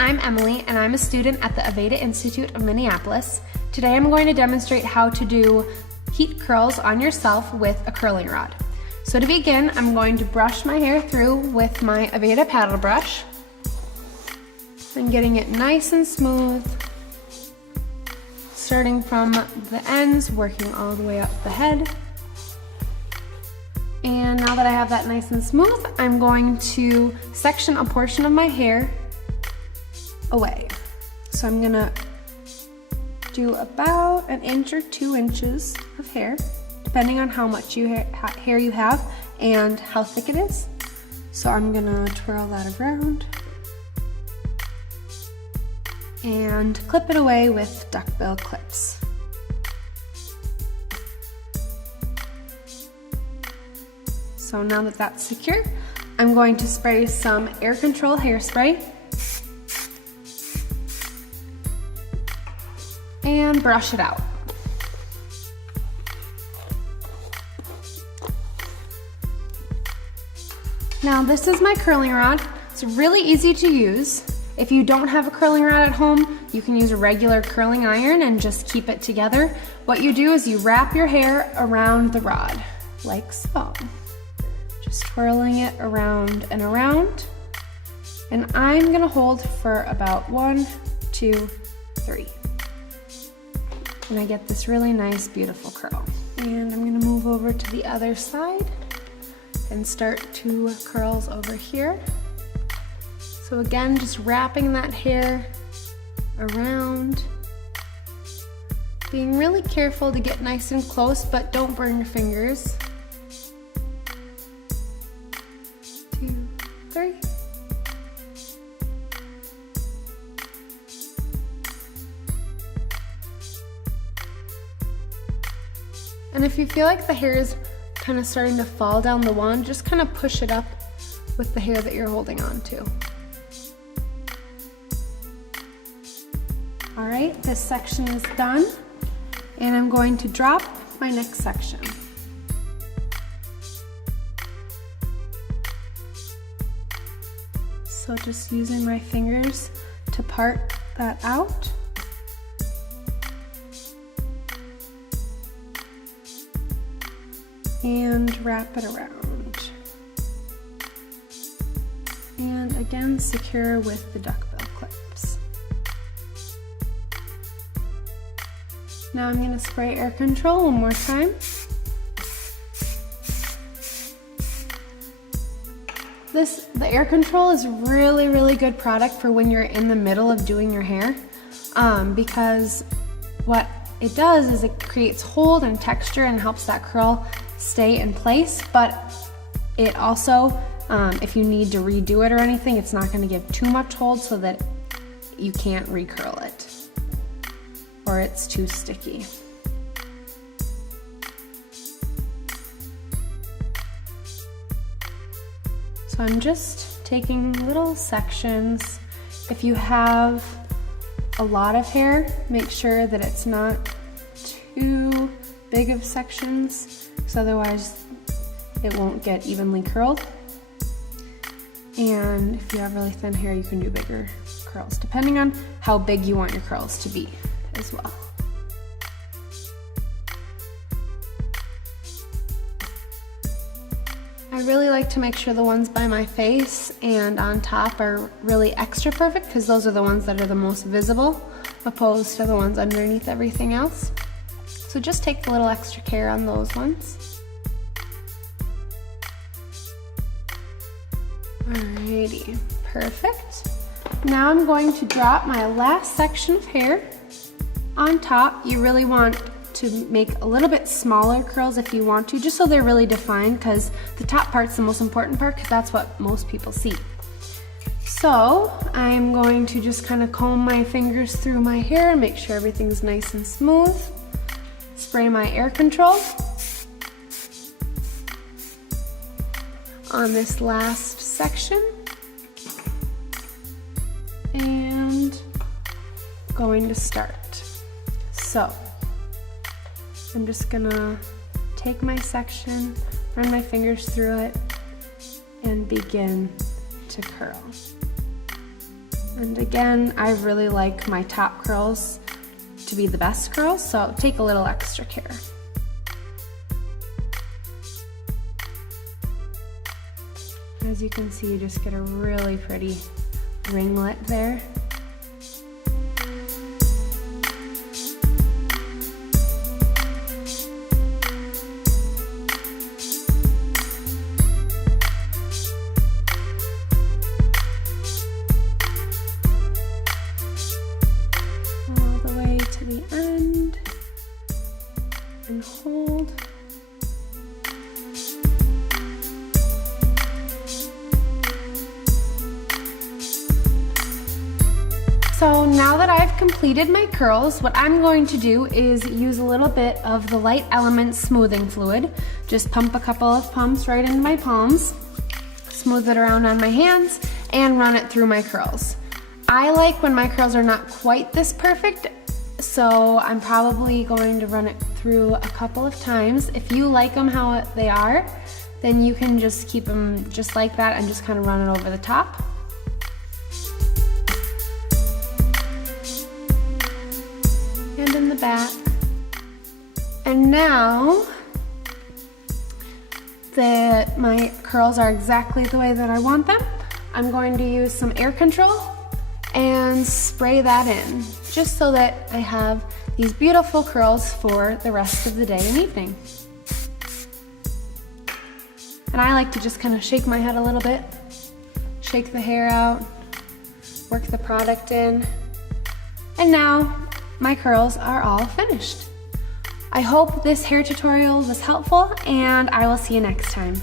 I'm Emily and I'm a student at the Aveda Institute of Minneapolis. Today I'm going to demonstrate how to do heat curls on yourself with a curling rod. So to begin, I'm going to brush my hair through with my Aveda paddle brush and getting it nice and smooth, starting from the ends, working all the way up the head. And now that I have that nice and smooth, I'm going to section a portion of my hair away. So I'm gonna do about 1 inch or 2 inches of hair, depending on how much hair you have and how thick it is. So I'm gonna twirl that around and clip it away with duckbill clips. So now that that's secure, I'm going to spray some air control hairspray and brush it out. Now this is my curling rod. It's really easy to use. If you don't have a curling rod at home, you can use a regular curling iron and just keep it together. What you do is you wrap your hair around the rod, like so. Just twirling it around and around. And I'm gonna hold for about 1, 2, 3. And I get this really nice, beautiful curl. And I'm gonna move over to the other side and start 2 curls over here. So again, just wrapping that hair around. Being really careful to get nice and close, but don't burn your fingers. 2, 3. And if you feel like the hair is kind of starting to fall down the wand, just kind of push it up with the hair that you're holding on to. All right, this section is done, and I'm going to drop my next section. So just using my fingers to part that out. And wrap it around. And again, secure with the duckbill clips. Now I'm going to spray air control one more time. The air control is really good product for when you're in the middle of doing your hair, because what it does is it creates hold and texture and helps that curl stay in place, but it also, if you need to redo it or anything, it's not going to give too much hold so that you can't recurl it or it's too sticky. So I'm just taking little sections. If you have a lot of hair, make sure that it's not too big of sections, because otherwise it won't get evenly curled. And if you have really thin hair, you can do bigger curls, depending on how big you want your curls to be as well. I really like to make sure the ones by my face and on top are really extra perfect, because those are the ones that are the most visible, opposed to the ones underneath everything else. So just take a little extra care on those ones. Alrighty, perfect. Now I'm going to drop my last section of hair on top. You really want to make a little bit smaller curls if you want to, just so they're really defined, because the top part's the most important part, because that's what most people see. So I'm going to just kind of comb my fingers through my hair and make sure everything's nice and smooth. Spray my air control on this last section, and going to start. So I'm just gonna take my section, run my fingers through it, and begin to curl. And again, I really like my top curls to be the best curls, so take a little extra care. As you can see, you just get a really pretty ringlet there. All the way to the end and hold. So now that I've completed my curls, what I'm going to do is use a little bit of the Light Elements smoothing fluid. Just pump a couple of pumps right into my palms, smooth it around on my hands, and run it through my curls. I like when my curls are not quite this perfect, so I'm probably going to run it through a couple of times. If you like them how they are, then you can just keep them just like that and just kind of run it over the top. And in the back. And now that my curls are exactly the way that I want them, I'm going to use some air control and spray that in, just so that I have these beautiful curls for the rest of the day and evening. And I like to just kind of shake my head a little bit, shake the hair out, work the product in, and now my curls are all finished. I hope this hair tutorial was helpful, and I will see you next time.